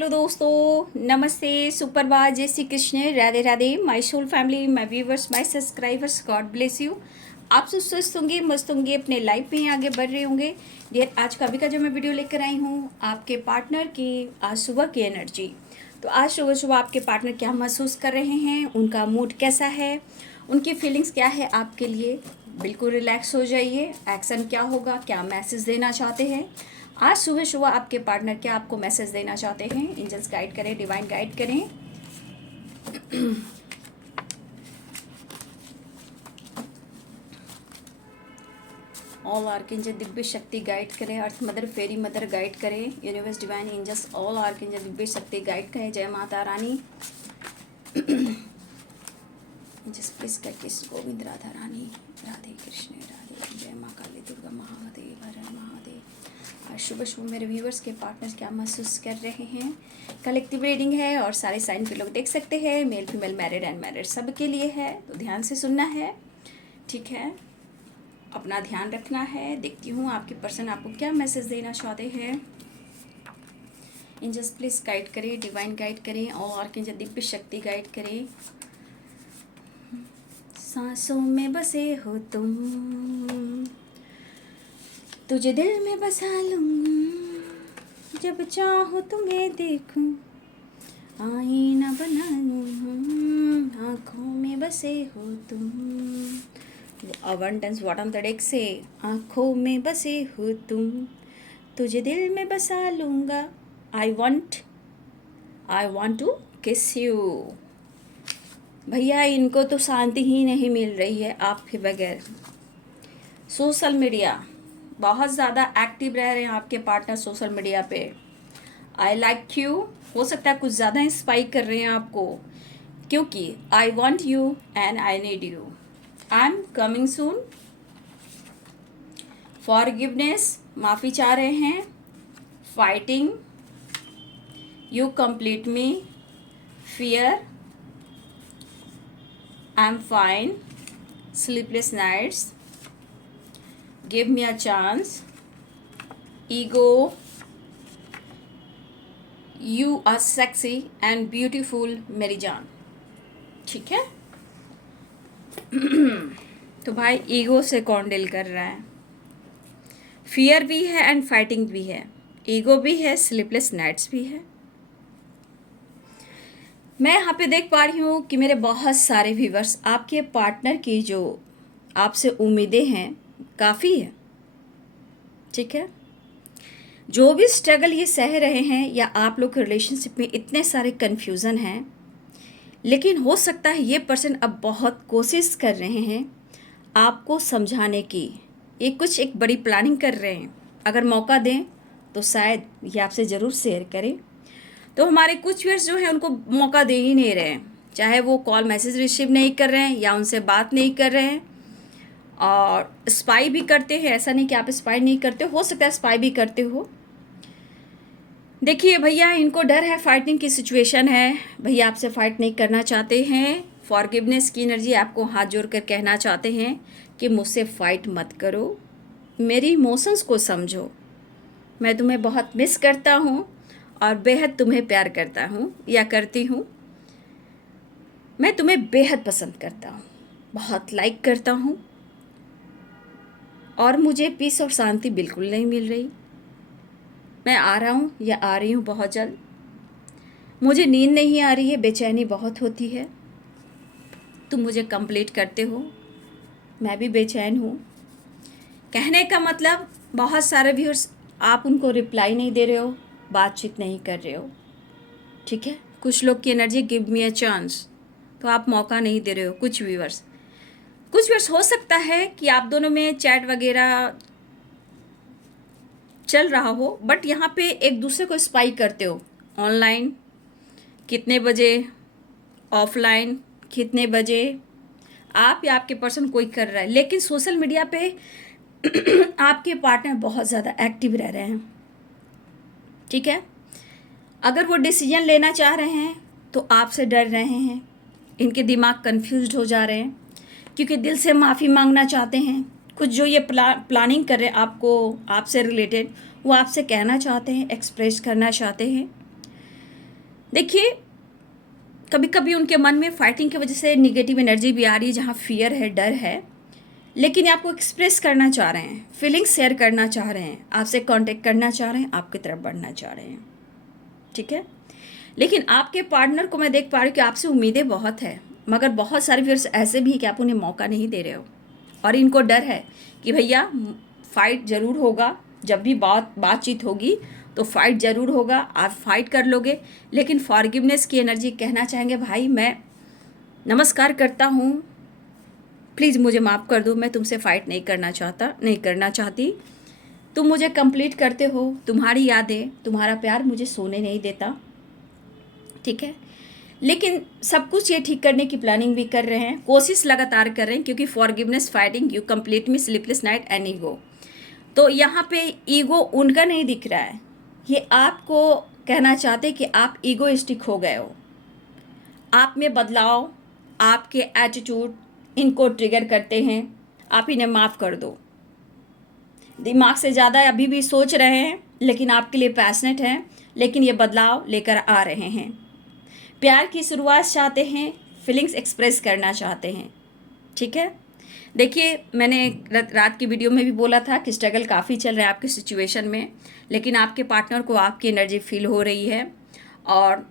Hello दोस्तों, नमस्ते, सुप्रभात, जय Shri Krishna, Radhe Radhe. My soul family, my viewers, my subscribers, God bless you. आप सब स्वस्थ होंगे, मस्त होंगे, अपने लाइफ में आगे बढ़ रहे होंगे। डियर, आज का अभी का जो मैं वीडियो लेकर आई हूँ आपके पार्टनर की आज सुबह की एनर्जी। तो आज सुबह सुबह आपके पार्टनर क्या महसूस कर रहे हैं, उनका मूड कैसा है, उनकी फीलिंग्स क्या है आपके लिए। बिल्कुल रिलैक्स हो जाइए। एक्शन क्या होगा, क्या मैसेज देना चाहते हैं आज सुबह सुबह आपके पार्टनर, क्या आपको मैसेज देना चाहते हैं। एंजल्स गाइड करें, डिवाइन गाइड करें। ऑल आर्कएंजल दिव्य शक्ति गाइड करें। Earth mother, fairy mother guide करें। Universe, divine angels, all archangel दिव्य शक्ति गाइड करें। जय Mata Rani. Angels please kiss Govind Radha Rani, Radhe Krishna Radhe. जय माँ काली दुर्गा महादेव, हर हर महादेव। आज सुबह सुबह मेरे व्यूवर्स के पार्टनर्स क्या महसूस कर रहे हैं। कलेक्टिव रीडिंग है और सारे साइन पे लोग देख सकते हैं। Male female, married and married सब के लिए है, तो ध्यान से सुनना है, ठीक है। अपना ध्यान रखना है। देखती हूँ आपके पर्सन आपको क्या मैसेज देना चाहते हैं। एंजल्स प्लीज गाइड करें, डिवाइन गाइड करें, और आर्कएंजल दिव्य शक्ति गाइड करें। सांसों में बसे हो तुम, तुझे दिल में बसा लूं, जब चाहो तुम्हें देखूं, आईना बना लूं, आँखों में बसे हो तुम। अबंडेंस बॉटम तड़क से, आँखों में बसे हो तुम, तुझे दिल में बसा लूँगा। आई वॉन्ट टू किस यू। भैया इनको तो शांति ही नहीं मिल रही है आपके बगैर। सोशल मीडिया बहुत ज़्यादा एक्टिव रह रहे हैं आपके पार्टनर सोशल मीडिया पे। आई लाइक यू, हो सकता है कुछ ज़्यादा इंस्पायर कर रहे हैं आपको, क्योंकि I want you and I need you, I am coming soon. Forgiveness, माफ़ी चाह रहे हैं। Fighting, you complete me, fear, I am fine, sleepless nights, give me a chance, ego, you are sexy and beautiful मेरी जान, ठीक है। तो भाई ईगो से कौन डील कर रहा है। फियर भी है एंड फाइटिंग भी है, ईगो भी है, स्लीपलेस नाइट्स भी है। मैं यहाँ पे देख पा रही हूँ कि मेरे बहुत सारे व्यूवर्स, आपके पार्टनर की जो आपसे उम्मीदें हैं काफ़ी है, ठीक है। जो भी स्ट्रगल ये सह रहे हैं, या आप लोग के रिलेशनशिप में इतने सारे कन्फ्यूज़न हैं, लेकिन हो सकता है ये पर्सन अब बहुत कोशिश कर रहे हैं आपको समझाने की। ये कुछ एक बड़ी प्लानिंग कर रहे हैं। अगर मौका दें तो शायद ये आपसे ज़रूर शेयर करें। तो हमारे कुछ व्यूअर्स जो हैं उनको मौका दे ही नहीं रहे हैं, चाहे वो कॉल मैसेज रिसीव नहीं कर रहे हैं या उनसे बात नहीं कर रहे हैं, और स्पाई भी करते हैं। ऐसा नहीं कि आप स्पाई नहीं करते हो सकता है स्पाई भी करते हो। देखिए भैया, इनको डर है, फाइटिंग की सिचुएशन है। भैया आपसे फाइट नहीं करना चाहते हैं। फॉरगिवनेस की एनर्जी आपको हाथ जोड़कर कहना चाहते हैं कि मुझसे फाइट मत करो, मेरी इमोशंस को समझो। मैं तुम्हें बहुत मिस करता हूँ और बेहद तुम्हें प्यार करता हूँ या करती हूँ। मैं तुम्हें बेहद पसंद करता हूँ, बहुत लाइक करता हूँ, और मुझे पीस और शांति बिल्कुल नहीं मिल रही। मैं आ रहा हूँ या आ रही हूँ बहुत जल्द। मुझे नींद नहीं आ रही है, बेचैनी बहुत होती है। तुम मुझे कंप्लीट करते हो, मैं भी बेचैन हूँ। कहने का मतलब बहुत सारे व्यूअर्स, आप उनको रिप्लाई नहीं दे रहे हो, बातचीत नहीं कर रहे हो, ठीक है। कुछ लोग की energy give me a chance, तो आप मौका नहीं दे रहे हो। कुछ व्यूअर्स हो सकता है कि आप दोनों में चैट वगैरह चल रहा हो, बट यहाँ पे एक दूसरे को स्पाई करते हो। ऑनलाइन कितने बजे, ऑफलाइन कितने बजे, आप या आपके पर्सन कोई कर रहा है, लेकिन सोशल मीडिया पे आपके पार्टनर बहुत ज़्यादा एक्टिव रह रहे हैं, ठीक है। अगर वो डिसीजन लेना चाह रहे हैं तो आपसे डर रहे हैं। इनके दिमाग कंफ्यूज्ड हो जा रहे हैं, क्योंकि दिल से माफ़ी मांगना चाहते हैं। कुछ जो ये प्लानिंग कर रहे हैं आपको, आपसे रिलेटेड, वो आपसे कहना चाहते हैं, एक्सप्रेस करना चाहते हैं। देखिए, कभी कभी उनके मन में फाइटिंग की वजह से निगेटिव एनर्जी भी आ रही है, जहाँ फियर है, डर है, लेकिन ये आपको एक्सप्रेस करना चाह रहे हैं, फीलिंग्स शेयर करना चाह रहे हैं, आपसे कांटेक्ट करना चाह रहे हैं, आपकी तरफ बढ़ना चाह रहे हैं। ठीक है, लेकिन आपके पार्टनर को मैं देख पा रही हूँ कि आपसे उम्मीदें बहुत है, मगर बहुत सारे व्यूअर्स ऐसे भी हैं कि आप उन्हें मौका नहीं दे रहे हो, और इनको डर है कि भैया फाइट ज़रूर होगा, जब भी बातचीत होगी तो फाइट ज़रूर होगा, आप फाइट कर लोगे, लेकिन फॉरगिवनेस की एनर्जी कहना चाहेंगे, भाई मैं नमस्कार करता हूँ, प्लीज़ मुझे माफ़ कर दो, मैं तुमसे फ़ाइट नहीं करना चाहती, तुम मुझे कंप्लीट करते हो, तुम्हारी यादें, तुम्हारा प्यार मुझे सोने नहीं देता। ठीक है, लेकिन सब कुछ ये ठीक करने की प्लानिंग भी कर रहे हैं, कोशिश लगातार कर रहे हैं, क्योंकि forgiveness, fighting, you complete me, sleepless night and ego. तो यहाँ पे ईगो उनका नहीं दिख रहा है, ये आपको कहना चाहते हैं कि आप ईगोइस्टिक हो गए हो, आप में बदलाव, आपके एटीट्यूड इनको ट्रिगर करते हैं, आप इन्हें माफ़ कर दो। दिमाग से ज़्यादा अभी भी सोच रहे हैं, लेकिन आपके लिए पैशनेट हैं, लेकिन ये बदलाव लेकर आ रहे हैं। प्यार की शुरुआत चाहते हैं, फीलिंग्स एक्सप्रेस करना चाहते हैं। ठीक है, देखिए मैंने रात की वीडियो में भी बोला था कि स्ट्रगल काफ़ी चल रहा है आपकी सिचुएशन में, लेकिन आपके पार्टनर को आपकी एनर्जी फील हो रही है, और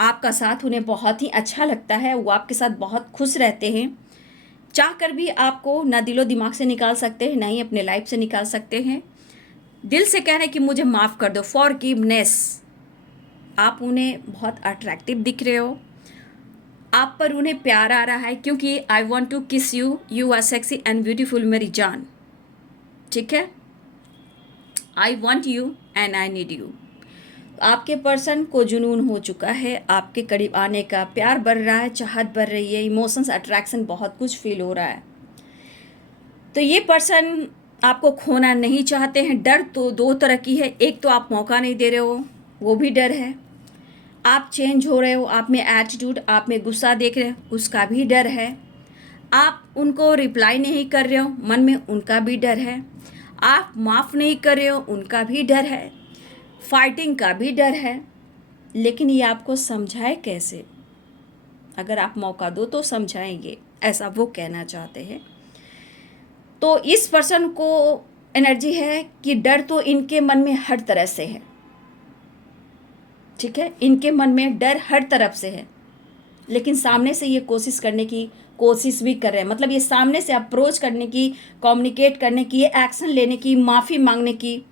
आपका साथ उन्हें बहुत ही अच्छा लगता है, वो आपके साथ बहुत खुश रहते हैं। चाह कर भी आपको ना दिलो दिमाग से निकाल सकते हैं, ना ही अपने लाइफ से निकाल सकते हैं। दिल से कह रहे हैं कि मुझे माफ़ कर दो, फॉरगिवनेस। आप उन्हें बहुत अट्रैक्टिव दिख रहे हो, आप पर उन्हें प्यार आ रहा है, क्योंकि I want to kiss you, you are sexy and beautiful मेरी जान। ठीक है, I want you and I need you. आपके पर्सन को जुनून हो चुका है आपके करीब आने का, प्यार बढ़ रहा है, चाहत बढ़ रही है, इमोशंस, अट्रैक्शन, बहुत कुछ फील हो रहा है। तो ये पर्सन आपको खोना नहीं चाहते हैं। डर तो दो तरह की है, एक तो आप मौका नहीं दे रहे हो, वो भी डर है, आप चेंज हो रहे हो, आप में एटीट्यूड, आप में गुस्सा देख रहे हो, उसका भी डर है, आप उनको रिप्लाई नहीं कर रहे हो, मन में उनका भी डर है, आप माफ़ नहीं कर रहे हो, उनका भी डर है, फाइटिंग का भी डर है। लेकिन ये आपको समझाए कैसे? अगर आप मौका दो तो समझाएंगे, ऐसा वो कहना चाहते हैं। तो इस पर्सन को एनर्जी है कि डर तो इनके मन में हर तरह से है। ठीक है, इनके मन में डर हर तरफ से है, लेकिन सामने से ये कोशिश करने की कोशिश भी कर रहे हैं, मतलब ये सामने से अप्रोच करने की, कम्युनिकेट करने की, ये एक्शन लेने की, माफ़ी मांगने की,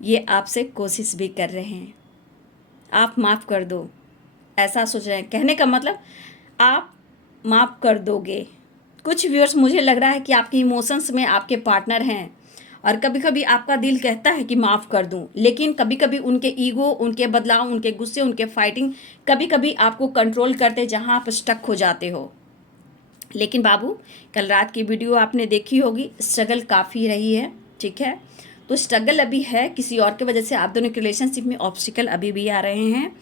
ये आपसे कोशिश भी कर रहे हैं। आप माफ़ कर दो, ऐसा सोच रहे हैं, कहने का मतलब आप माफ़ कर दोगे। कुछ व्यूअर्स, मुझे लग रहा है कि आपके इमोशंस में आपके पार्टनर हैं, और कभी कभी आपका दिल कहता है कि माफ़ कर दूं, लेकिन कभी कभी उनके ईगो, उनके बदलाव, उनके गुस्से, उनके फाइटिंग कभी कभी आपको कंट्रोल करते, जहां आप स्टक हो जाते हो। लेकिन बाबू, कल रात की वीडियो आपने देखी होगी, स्ट्रगल काफ़ी रही है। ठीक है, तो स्ट्रगल अभी है, किसी और की वजह से आप दोनों के रिलेशनशिप में ऑब्स्टिकल अभी भी आ रहे हैं।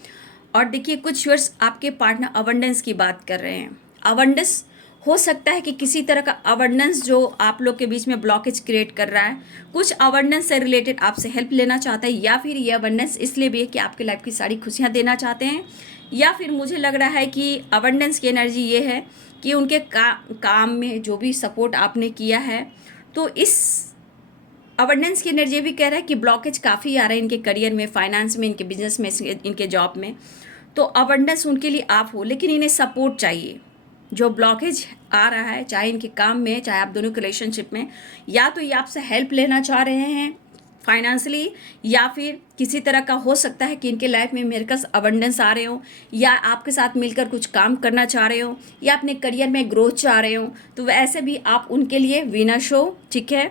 और देखिए, कुछ व्यूअर्स आपके पार्टनर अबंडेंस की बात कर रहे हैं। अबंडेंस हो सकता है कि किसी तरह का अबंडेंस जो आप लोग के बीच में ब्लॉकेज क्रिएट कर रहा है, कुछ अबंडेंस से रिलेटेड आपसे हेल्प लेना चाहता है, या फिर ये अबंडेंस इसलिए भी है कि आपके लाइफ की सारी खुशियाँ देना चाहते हैं, या फिर मुझे लग रहा है कि अबंडेंस की एनर्जी ये है कि उनके काम में जो भी सपोर्ट आपने किया है, तो इस अबंडेंस की एनर्जी भी कह रहा है कि ब्लॉकेज काफ़ी आ रहा है इनके करियर में, फाइनेंस में, इनके बिजनेस में, इनके जॉब में। तो अबंडेंस उनके लिए आप हो, लेकिन इन्हें सपोर्ट चाहिए। जो ब्लॉकेज आ रहा है, चाहे इनके काम में, चाहे आप दोनों के रिलेशनशिप में, या तो ये आपसे हेल्प लेना चाह रहे हैं फाइनेंशियली, या फिर किसी तरह का हो सकता है कि इनके लाइफ में मिरेकल्स, अबंडेंस आ रहे हो, या आपके साथ मिलकर कुछ काम करना चाह रहे हो, या अपने करियर में ग्रोथ चाह रहे हो। तो वैसे भी आप उनके लिए वीनस हो। ठीक है,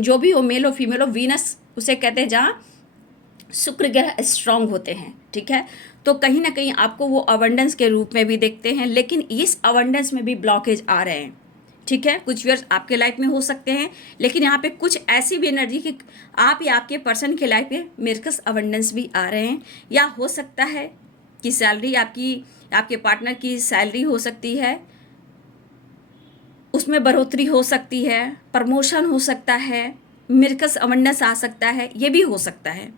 जो भी हो, मेल हो फीमेल हो, वीनस उसे कहते हैं जहाँ शुक्र ग्रह स्ट्रांग होते हैं। ठीक है, तो कहीं ना कहीं आपको वो अबंडेंस के रूप में भी देखते हैं, लेकिन इस अबंडेंस में भी ब्लॉकेज आ रहे हैं। ठीक है, कुछ व्यूअर्स आपके लाइफ में हो सकते हैं, लेकिन यहाँ पे कुछ ऐसी भी एनर्जी कि आप या आपके पर्सन के लाइफ में मिरेकल्स, अबंडेंस भी आ रहे हैं, या हो सकता है कि सैलरी आपके पार्टनर की सैलरी हो सकती है, उसमें बढ़ोतरी हो सकती है, प्रमोशन हो सकता है, मिरेकल्स, अबंडेंस आ सकता है, ये भी हो सकता है।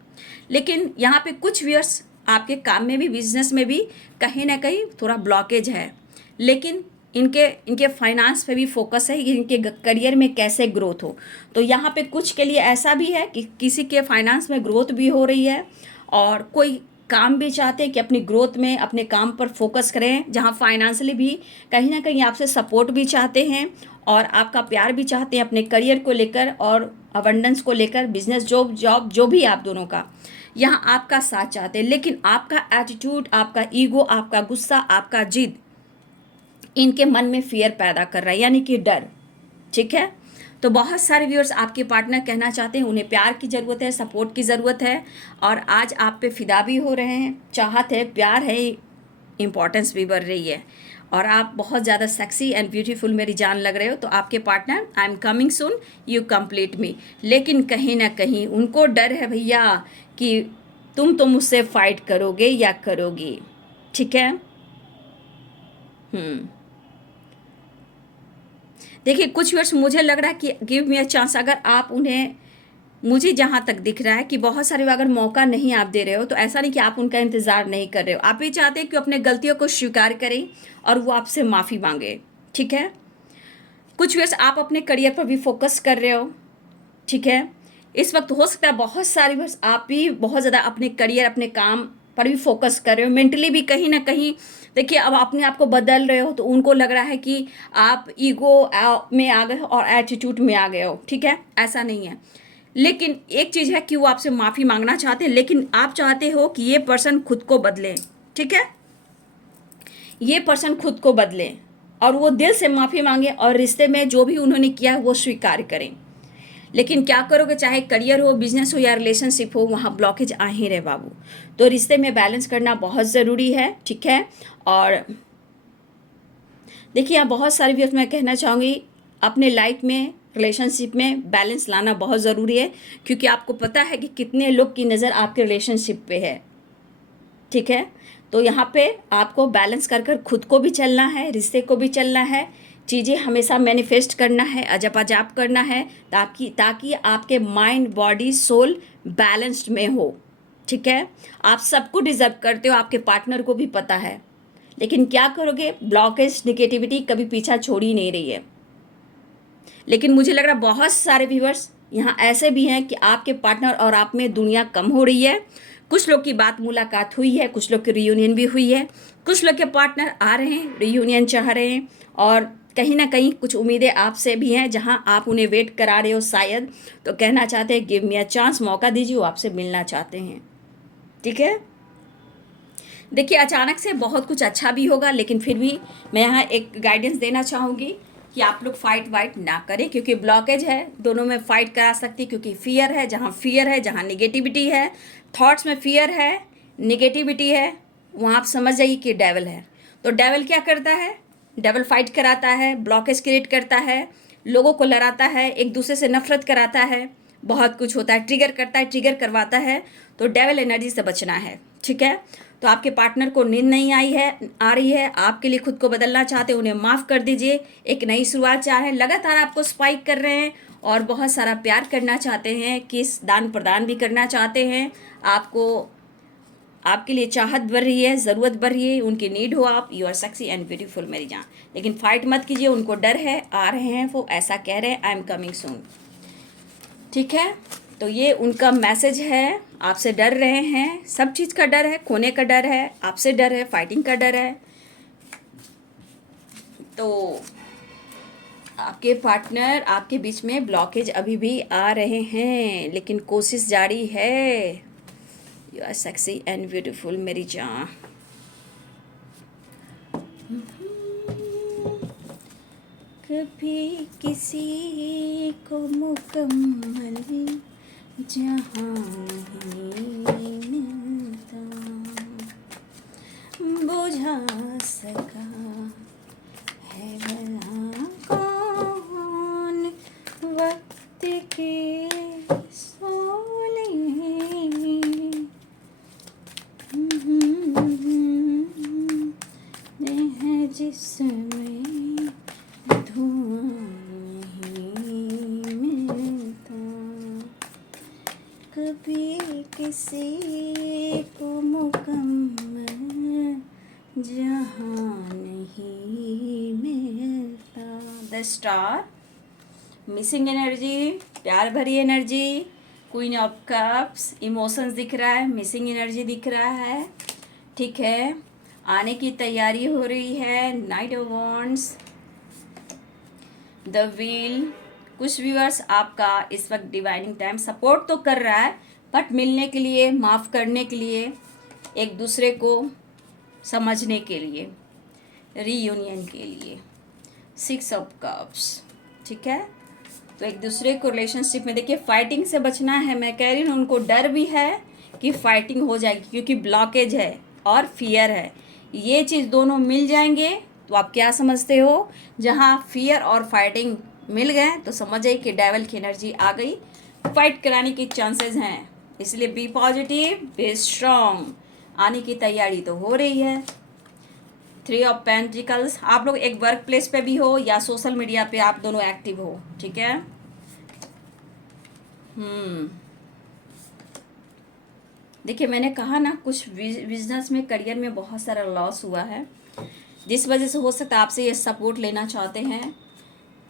लेकिन यहाँ पे कुछ व्यूअर्स आपके काम में भी, बिजनेस में भी कहीं ना कहीं थोड़ा ब्लॉकेज है, लेकिन इनके फाइनेंस पे भी फोकस है कि इनके करियर में कैसे ग्रोथ हो। तो यहाँ पे कुछ के लिए ऐसा भी है कि किसी के फाइनेंस में ग्रोथ भी हो रही है, और कोई काम भी चाहते हैं कि अपनी ग्रोथ में अपने काम पर फोकस करें, जहाँ फाइनेंशियली भी कहीं ना कहीं आपसे सपोर्ट भी चाहते हैं और आपका प्यार भी चाहते हैं अपने करियर को लेकर और अबंडेंस को लेकर, बिजनेस, जॉब जो भी आप दोनों का, यहाँ आपका साथ चाहते हैं। लेकिन आपका एटीट्यूड, आपका ईगो, आपका गुस्सा, आपका जिद इनके मन में फियर पैदा कर रहा है, यानी कि डर। ठीक है, तो बहुत सारे व्यूअर्स आपके पार्टनर कहना चाहते हैं उन्हें प्यार की ज़रूरत है, सपोर्ट की ज़रूरत है, और आज आप पे फिदा भी हो रहे हैं, चाहत है, प्यार है, इम्पोर्टेंस भी बढ़ रही है, और आप बहुत ज़्यादा सेक्सी एंड ब्यूटीफुल मेरी जान लग रहे हो। तो आपके partner, I am coming soon, you complete me, लेकिन कहीं ना कहीं उनको डर है भैया कि तुम तो मुझसे फाइट करोगे या करोगी। ठीक है, देखिए कुछ वर्ष मुझे लग रहा है कि गिव मी अ चांस, अगर आप उन्हें, मुझे जहाँ तक दिख रहा है कि बहुत सारे अगर मौका नहीं आप दे रहे हो, तो ऐसा नहीं कि आप उनका इंतज़ार नहीं कर रहे हो, आप भी चाहते हैं कि अपने गलतियों को स्वीकार करें और वो आपसे माफ़ी मांगे। ठीक है, कुछ वर्ष आप अपने करियर पर भी फोकस कर रहे हो। ठीक है, इस वक्त हो सकता है बहुत सारे वर्ष आप भी बहुत ज़्यादा अपने करियर, अपने काम पर भी फोकस कर रहे हो, मेंटली भी कहीं ना कहीं। देखिए अब अपने आप को बदल रहे हो, तो उनको लग रहा है कि आप ईगो में आ गए हो और एटीट्यूड में आ गए हो। ठीक है, ऐसा नहीं है, लेकिन एक चीज़ है कि वो आपसे माफ़ी मांगना चाहते हैं, लेकिन आप चाहते हो कि ये पर्सन खुद को बदले। ठीक है, ये पर्सन खुद को बदले और वो दिल से माफ़ी मांगे और रिश्ते में जो भी उन्होंने किया है वो स्वीकार करें। लेकिन क्या करोगे, चाहे करियर हो, बिजनेस हो या रिलेशनशिप हो, वहाँ ब्लॉकेज आ ही रहे बाबू। तो रिश्ते में बैलेंस करना बहुत ज़रूरी है। ठीक है, और देखिए यहाँ बहुत सारी भी मैं कहना चाहूँगी, अपने लाइफ में, रिलेशनशिप में बैलेंस लाना बहुत ज़रूरी है, क्योंकि आपको पता है कि कितने लोग की नज़र आपके रिलेशनशिप पे है। ठीक है, तो यहाँ पे आपको बैलेंस कर कर खुद को भी चलना है, रिश्ते को भी चलना है, चीज़ें हमेशा मैनिफेस्ट करना है, अजप अजाप करना है, ताकि आपके माइंड, बॉडी, सोल बैलेंस्ड में हो। ठीक है, आप सबको डिजर्व करते हो, आपके पार्टनर को भी पता है, लेकिन क्या करोगे, ब्लॉकेज, निगेटिविटी कभी पीछा छोड़ ही नहीं रही है। लेकिन मुझे लग रहा है बहुत सारे व्यूअर्स यहाँ ऐसे भी हैं कि आपके पार्टनर और आप में दुनिया कम हो रही है। कुछ लोग की बात मुलाकात हुई है, कुछ लोग की रियूनियन भी हुई है, कुछ लोग के पार्टनर आ रहे हैं, रियूनियन चाह रहे हैं, और कहीं ना कहीं कुछ उम्मीदें आपसे भी हैं, जहां आप उन्हें वेट करा रहे हो शायद, तो कहना चाहते हैं गिव मी अ चांस, मौका दीजिए, वो आपसे मिलना चाहते हैं। ठीक है, देखिए अचानक से बहुत कुछ अच्छा भी होगा, लेकिन फिर भी मैं यहाँ एक गाइडेंस देना चाहूँगी कि आप लोग फाइट वाइट ना करें, क्योंकि ब्लॉकेज है, दोनों में फाइट करा सकती है, क्योंकि फियर है, जहाँ निगेटिविटी है, थॉट्स में फियर है, निगेटिविटी है, वहाँ आप समझ जाइए कि डेवल है। तो डेवल क्या करता है, डेवल फाइट कराता है, ब्लॉकेज क्रिएट करता है, लोगों को लड़ाता है, एक दूसरे से नफरत कराता है, बहुत कुछ होता है, ट्रिगर करता है, ट्रिगर करवाता है। तो डेवल एनर्जी से बचना है। ठीक है, तो आपके पार्टनर को नींद नहीं आ रही है, आपके लिए खुद को बदलना चाहते हैं, उन्हें माफ़ कर दीजिए, एक नई शुरुआत चाह रहे हैं, लगातार आपको स्पाइक कर रहे हैं और बहुत सारा प्यार करना चाहते हैं, किस दान प्रदान भी करना चाहते हैं, आपको, आपके लिए चाहत बढ़ रही है, ज़रूरत बढ़ रही है, उनकी नीड हो आप, you are sexy and beautiful मेरी जान। लेकिन फाइट मत कीजिए, उनको डर है, आ रहे हैं, वो ऐसा कह रहे हैं, आई एम कमिंग सून। ठीक है, तो ये उनका मैसेज है, आपसे डर रहे हैं, सब चीज़ का डर है, खोने का डर है, आपसे डर है, फाइटिंग का डर है। तो आपके पार्टनर, आपके बीच में ब्लॉकेज अभी भी आ रहे हैं, लेकिन कोशिश जारी है। You are sexy and beautiful मेरी जान। कभी किसी को मुकम्मल जहाँ नहीं मिलता, बुझा सका है भला कौन वक्त के सोले, है जिसमें धुआं नहीं मिलता, कभी किसी को मुकम्मल जहाँ नहीं मिलता। द स्टार, मिसिंग एनर्जी, प्यार भरी energy, queen of cups, emotions दिख रहा है, मिसिंग एनर्जी दिख रहा है, ठीक है, आने की तैयारी हो रही है, night of wands, the wheel. कुछ व्यूअर्स आपका इस वक्त डिवाइनिंग टाइम सपोर्ट तो कर रहा है, बट मिलने के लिए, माफ़ करने के लिए, एक दूसरे को समझने के लिए, रीयूनियन के लिए, 6 ऑफ कप्स, ठीक है। तो एक दूसरे को रिलेशनशिप में देखिए फाइटिंग से बचना है, मैं कह रही हूँ उनको डर भी है कि फाइटिंग हो जाएगी क्योंकि ब्लॉकेज है और फियर है, ये चीज़ दोनों मिल जाएंगे तो आप क्या समझते हो, जहाँ फियर और फाइटिंग मिल गए तो समझ जाइए कि डेविल की एनर्जी आ गई, फाइट कराने की चांसेस हैं, इसलिए बी पॉजिटिव, बी स्ट्रॉन्ग, आने की तैयारी तो हो रही है। 3 ऑफ पेंटिकल्स, आप लोग एक वर्क प्लेस पे भी हो या सोशल मीडिया पे आप दोनों एक्टिव हो, ठीक है। देखिए मैंने कहा ना कुछ बिजनेस में, करियर में बहुत सारा लॉस हुआ है, जिस वजह से हो सकता है आपसे ये सपोर्ट लेना चाहते हैं,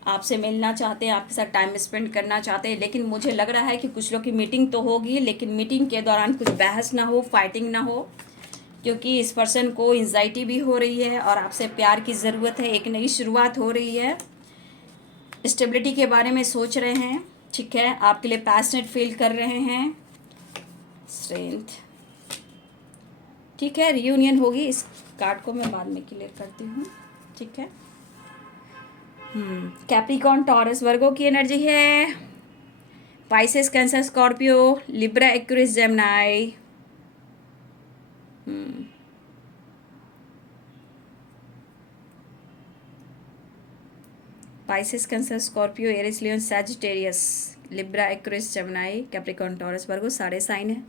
आपसे मिलना चाहते हैं, आपके साथ टाइम स्पेंड करना चाहते हैं, लेकिन मुझे लग रहा है कि कुछ लोग की मीटिंग तो होगी लेकिन मीटिंग के दौरान कुछ बहस ना हो, फाइटिंग ना हो, क्योंकि इस पर्सन को एंजाइटी भी हो रही है और आपसे प्यार की ज़रूरत है, एक नई शुरुआत हो रही है, स्टेबिलिटी के बारे में सोच रहे हैं, ठीक है, आपके लिए पैशनेट फील कर रहे हैं, स्ट्रेंथ, ठीक है, रियूनियन होगी। इस कार्ड को मैं बाद में क्लियर करती हूँ, ठीक है। कैप्रिकॉर्न, टॉरस, वर्गो की एनर्जी है, Pisces, Cancer, Scorpio, Libra, Aquarius, Gemini, Pisces, Cancer, Scorpio, Aries, Leo, Sagittarius, Libra, Aquarius, Gemini, Capricorn, Taurus, Virgo सारे साइन है।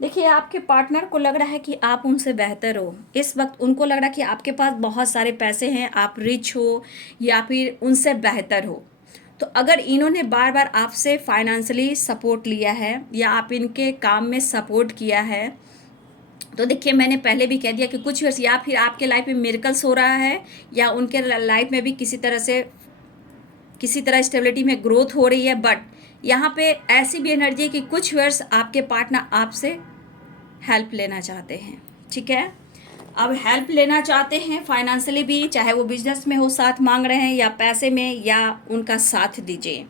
देखिए आपके पार्टनर को लग रहा है कि आप उनसे बेहतर हो, इस वक्त उनको लग रहा है कि आपके पास बहुत सारे पैसे हैं, आप रिच हो या फिर उनसे बेहतर हो। तो अगर इन्होंने बार बार आपसे फाइनेंशियली सपोर्ट लिया है या आप इनके काम में सपोर्ट किया है, तो देखिए मैंने पहले भी कह दिया कि कुछ वर्ष या फिर आपके लाइफ में मिरेकल्स हो रहा है या उनके लाइफ में भी किसी तरह स्टेबिलिटी में ग्रोथ हो रही है, बट यहाँ पे ऐसी भी एनर्जी है कि कुछ वर्ष आपके पार्टनर आपसे हेल्प लेना चाहते हैं, ठीक है। अब हेल्प लेना चाहते हैं फाइनेंशियली भी, चाहे वो बिजनेस में हो, साथ मांग रहे हैं या पैसे में, या उनका साथ दीजिए,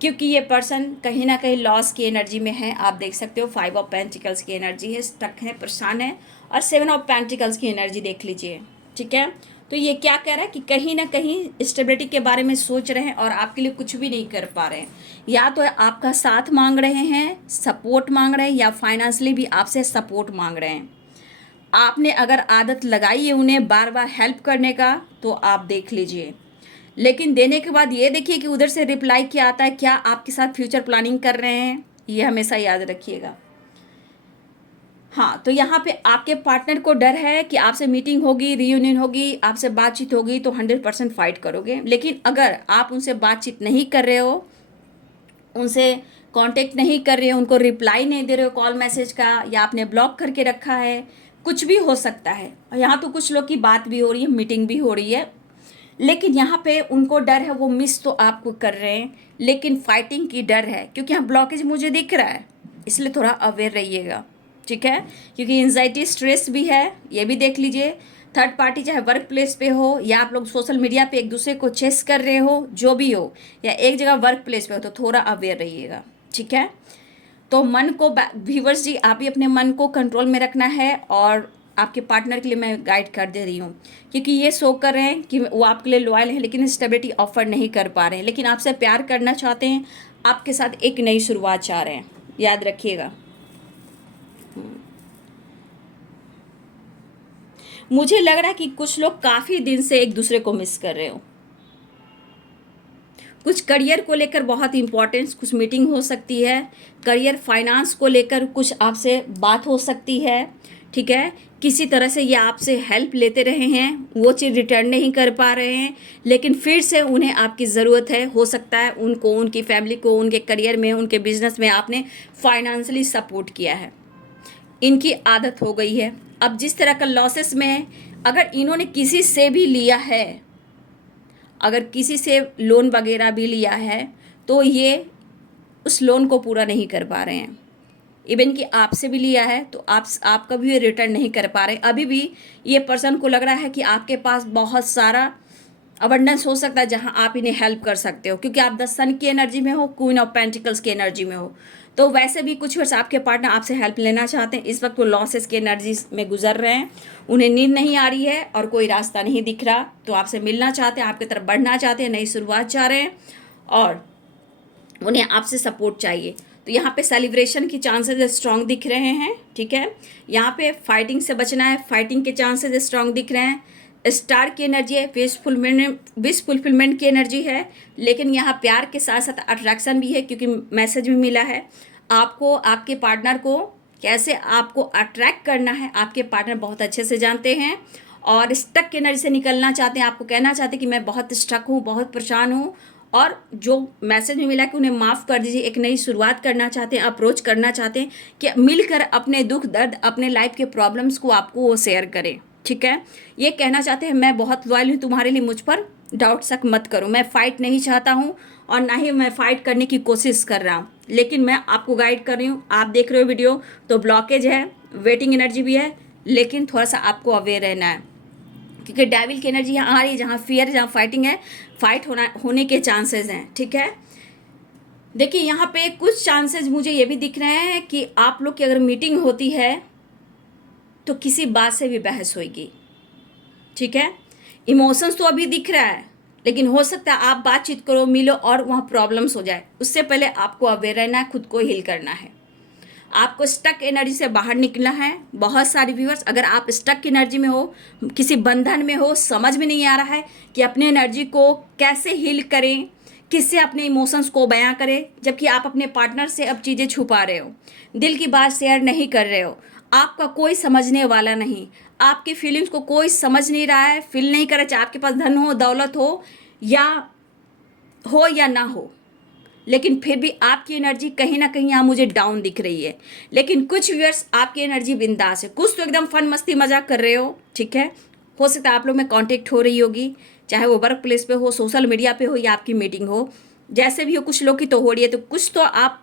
क्योंकि ये पर्सन कहीं ना कहीं लॉस की एनर्जी में है। आप देख सकते हो 5 ऑफ पेंटिकल्स की एनर्जी है, स्टक है, परेशान है, और 7 ऑफ पेंटिकल्स की एनर्जी देख लीजिए, ठीक है। तो ये क्या कह रहा है कि कहीं ना कहीं स्टेबिलिटी के बारे में सोच रहे हैं और आपके लिए कुछ भी नहीं कर पा रहे हैं, या तो आपका साथ मांग रहे हैं, सपोर्ट मांग रहे हैं, या फाइनेंशियली भी आपसे सपोर्ट मांग रहे हैं। आपने अगर आदत लगाई है उन्हें बार बार हेल्प करने का तो आप देख लीजिए, लेकिन देने के बाद ये देखिए कि उधर से रिप्लाई क्या आता है, क्या आपके साथ फ्यूचर प्लानिंग कर रहे हैं, ये हमेशा याद रखिएगा। हाँ, तो यहाँ पे आपके पार्टनर को डर है कि आपसे मीटिंग होगी, रीयूनियन होगी, आपसे बातचीत होगी तो 100% फाइट करोगे, लेकिन अगर आप उनसे बातचीत नहीं कर रहे हो, उनसे कांटेक्ट नहीं कर रहे हो, उनको रिप्लाई नहीं दे रहे हो कॉल मैसेज का, या आपने ब्लॉक करके रखा है, कुछ भी हो सकता है। और यहाँ तो कुछ लोग की बात भी हो रही है, मीटिंग भी हो रही है, लेकिन यहाँ पे उनको डर है, वो मिस तो आपको कर रहे हैं लेकिन फाइटिंग की डर है, क्योंकि यहाँ ब्लॉकेज मुझे दिख रहा है, इसलिए थोड़ा अवेयर रहिएगा, ठीक है। क्योंकि एंजाइटी, स्ट्रेस भी है, ये भी देख लीजिए। थर्ड पार्टी चाहे वर्क प्लेस पे हो या आप लोग सोशल मीडिया पे एक दूसरे को चेस कर रहे हो, जो भी हो, या एक जगह वर्क प्लेस पे हो, तो थोड़ा अवेयर रहिएगा, ठीक है। तो मन को, व्यूवर्स जी, आप ही अपने मन को कंट्रोल में रखना है, और आपके पार्टनर के लिए मैं गाइड कर दे रही हूँ, क्योंकि ये शो कर रहे हैं कि वो आपके लिए लॉयल है लेकिन स्टेबिलिटी ऑफर नहीं कर पा रहे हैं, लेकिन आपसे प्यार करना चाहते हैं, आपके साथ एक नई शुरुआत चाह रहे हैं, याद रखिएगा। मुझे लग रहा है कि कुछ लोग काफ़ी दिन से एक दूसरे को मिस कर रहे हो, कुछ करियर को लेकर बहुत इंपॉर्टेंस, कुछ मीटिंग हो सकती है, करियर फाइनेंस को लेकर कुछ आपसे बात हो सकती है, ठीक है। किसी तरह से ये आपसे हेल्प लेते रहे हैं, वो चीज़ रिटर्न नहीं कर पा रहे हैं, लेकिन फिर से उन्हें आपकी ज़रूरत है, हो सकता है उनको, उनकी फैमिली को, उनके करियर में, उनके बिजनेस में आपने फाइनेंशियली सपोर्ट किया है, इनकी आदत हो गई है। अब जिस तरह का लॉसेस में है, अगर इन्होंने किसी से भी लिया है, अगर किसी से लोन वगैरह भी लिया है, तो ये उस लोन को पूरा नहीं कर पा रहे हैं। इवन कि आपसे भी लिया है तो आपका भी रिटर्न नहीं कर पा रहे। अभी भी ये पर्सन को लग रहा है कि आपके पास बहुत सारा अबंडेंस हो सकता है जहां आप इन्हें हेल्प कर सकते हो, क्योंकि आप द सन की एनर्जी में हो, क्वीन ऑफ पेंटिकल्स की एनर्जी में हो। तो वैसे भी कुछ वर्ष आपके पार्टनर आपसे हेल्प लेना चाहते हैं। इस वक्त वो लॉसेस की एनर्जी में गुजर रहे हैं, उन्हें नींद नहीं आ रही है और कोई रास्ता नहीं दिख रहा, तो आपसे मिलना चाहते हैं, आपकी तरफ बढ़ना चाहते हैं, नई शुरुआत चाह रहे हैं और उन्हें आपसे सपोर्ट चाहिए। तो यहाँ पे सेलिब्रेशन की चांसेस स्ट्रांग दिख रहे हैं, ठीक है। यहाँ पे फाइटिंग से बचना है, फाइटिंग के चांसेस स्ट्रांग दिख रहे हैं। स्टार की एनर्जी है, विश फुलफिलमेंट की एनर्जी है, लेकिन यहाँ प्यार के साथ साथ अट्रैक्शन भी है, क्योंकि मैसेज भी मिला है आपको। आपके पार्टनर को कैसे आपको अट्रैक्ट करना है आपके पार्टनर बहुत अच्छे से जानते हैं, और स्टक की एनर्जी से निकलना चाहते हैं। आपको कहना चाहते हैं कि मैं बहुत स्टक हूँ, बहुत परेशान हूँ, और जो मैसेज में मिला कि उन्हें माफ़ कर दीजिए, एक नई शुरुआत करना चाहते हैं, अप्रोच करना चाहते हैं कि मिलकर अपने दुख दर्द, अपने लाइफ के प्रॉब्लम्स को आपको वो शेयर करें, ठीक है। ये कहना चाहते हैं मैं बहुत लॉयल हूँ तुम्हारे लिए, मुझ पर डाउट शक मत करो, मैं फ़ाइट नहीं चाहता हूँ और ना ही मैं फ़ाइट करने की कोशिश कर रहा हूँ, लेकिन मैं आपको गाइड कर रही हूँ। आप देख रहे हो वीडियो तो ब्लॉकेज है, वेटिंग एनर्जी भी है, लेकिन थोड़ा सा आपको अवेयर रहना है, क्योंकि डेविल की एनर्जी यहाँ आ रही है, जहाँ फियर, जहाँ फाइटिंग है, फाइट होने के चांसेस हैं, ठीक है। देखिए यहाँ पे कुछ चांसेस मुझे ये भी दिख रहे हैं कि आप लोग की अगर मीटिंग होती है तो किसी बात से भी बहस होगी, ठीक है। इमोशंस तो अभी दिख रहा है, लेकिन हो सकता है आप बातचीत करो, मिलो और वहाँ प्रॉब्लम्स हो जाए। उससे पहले आपको अवेयर रहना है, खुद को हील करना है, आपको स्टक एनर्जी से बाहर निकलना है। बहुत सारे व्यूअर्स, अगर आप स्टक एनर्जी में हो, किसी बंधन में हो, समझ में नहीं आ रहा है कि अपने एनर्जी को कैसे हील करें, किससे अपने इमोशंस को बयां करें, जबकि आप अपने पार्टनर से अब चीज़ें छुपा रहे हो, दिल की बात शेयर नहीं कर रहे हो, आपका कोई समझने वाला नहीं, आपकी फीलिंग्स को कोई समझ नहीं रहा है, फील नहीं कर रहा, चाहे आपके पास धन हो, दौलत हो या ना हो, लेकिन फिर भी आपकी एनर्जी कहीं ना कहीं यहाँ मुझे डाउन दिख रही है। लेकिन कुछ व्यूअर्स आपकी एनर्जी बिंदास है, कुछ तो एकदम फन मस्ती मजाक कर रहे हो, ठीक है। हो सकता है आप लोग में कांटेक्ट हो रही होगी, चाहे वो वर्क प्लेस पे हो, सोशल मीडिया पे हो, या आपकी मीटिंग हो, जैसे भी हो, कुछ लोग की तो हो रही है। तो कुछ तो आप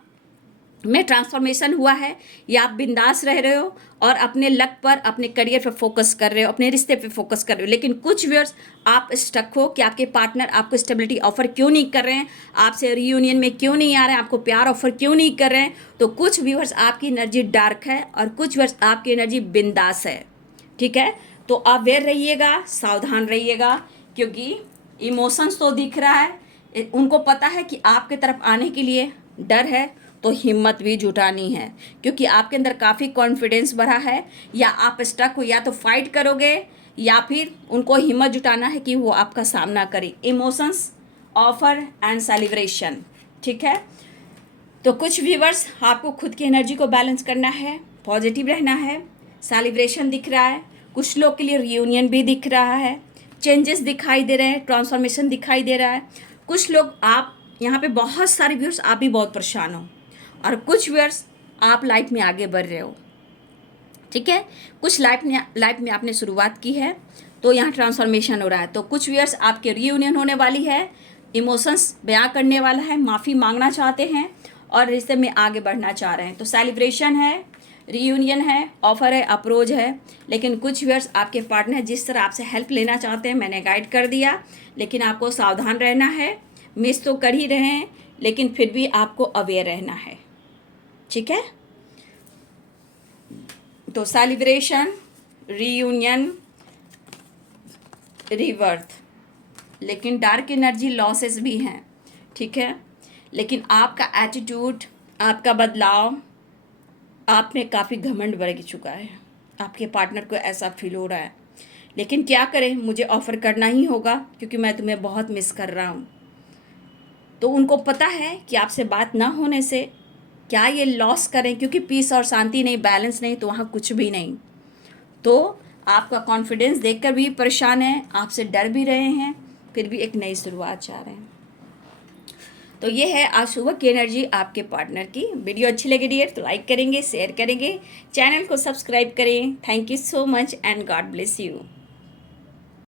में ट्रांसफॉर्मेशन हुआ है, या आप बिंदास रह रहे हो और अपने लक पर, अपने करियर पे फोकस कर रहे हो, अपने रिश्ते पे फोकस कर रहे हो। लेकिन कुछ व्यूअर्स आप स्टक हो कि आपके पार्टनर आपको स्टेबिलिटी ऑफर क्यों नहीं कर रहे हैं, आपसे रियूनियन में क्यों नहीं आ रहे हैं, आपको प्यार ऑफर क्यों नहीं कर रहे हैं। तो कुछ व्यूअर्स आपकी एनर्जी डार्क है और कुछ व्यूअर्स आपकी एनर्जी बिंदास है, ठीक है। तो अवेयर रहिएगा, सावधान रहिएगा, क्योंकि इमोशंस तो दिख रहा है, उनको पता है कि आपके तरफ आने के लिए डर है, तो हिम्मत भी जुटानी है, क्योंकि आपके अंदर काफ़ी कॉन्फिडेंस भरा है। या आप स्टक हो, या तो फाइट करोगे, या फिर उनको हिम्मत जुटाना है कि वो आपका सामना करें। इमोशंस, ऑफर एंड सेलिब्रेशन, ठीक है। तो कुछ व्यूअर्स आपको खुद की एनर्जी को बैलेंस करना है, पॉजिटिव रहना है। सेलिब्रेशन दिख रहा है, कुछ लोग के लिए रियूनियन भी दिख रहा है, चेंजेस दिखाई दे रहे हैं, ट्रांसफॉर्मेशन दिखाई दे रहा है। कुछ लोग, आप यहाँ पे बहुत सारे व्यूअर्स आप भी बहुत परेशान हो, और कुछ व्यूअर्स आप लाइफ में आगे बढ़ रहे हो, ठीक है। कुछ लाइफ में आपने शुरुआत की है, तो यहाँ ट्रांसफॉर्मेशन हो रहा है। तो कुछ व्यूअर्स आपके रियूनियन होने वाली है, इमोशंस बयां करने वाला है, माफ़ी मांगना चाहते हैं और रिश्ते में आगे बढ़ना चाह रहे हैं। तो सेलिब्रेशन है, रियूनियन है, ऑफर है, अप्रोच है। लेकिन कुछ व्यूअर्स आपके पार्टनर जिस तरह आपसे हेल्प लेना चाहते हैं, मैंने गाइड कर दिया, लेकिन आपको सावधान रहना है। मिस तो कर ही रहे हैं, लेकिन फिर भी आपको अवेयर रहना है, ठीक है। तो सेलिब्रेशन, रियूनियन, रिवर्थ, लेकिन डार्क एनर्जी लॉसेस भी हैं, ठीक है। लेकिन आपका एटीट्यूड, आपका बदलाव, आप में काफ़ी घमंड बढ़ चुका है, आपके पार्टनर को ऐसा फील हो रहा है। लेकिन क्या करें, मुझे ऑफ़र करना ही होगा, क्योंकि मैं तुम्हें बहुत मिस कर रहा हूँ। तो उनको पता है कि आपसे बात ना होने से क्या ये लॉस करें, क्योंकि पीस और शांति नहीं, बैलेंस नहीं, तो वहाँ कुछ भी नहीं। तो आपका कॉन्फिडेंस देखकर भी परेशान है, आपसे डर भी रहे हैं, फिर भी एक नई शुरुआत चाह रहे हैं। तो ये है आज सुबह की एनर्जी आपके पार्टनर की। वीडियो अच्छी लगी डियर तो लाइक करेंगे, शेयर करेंगे, चैनल को सब्सक्राइब करें। Thank you so much and God bless you.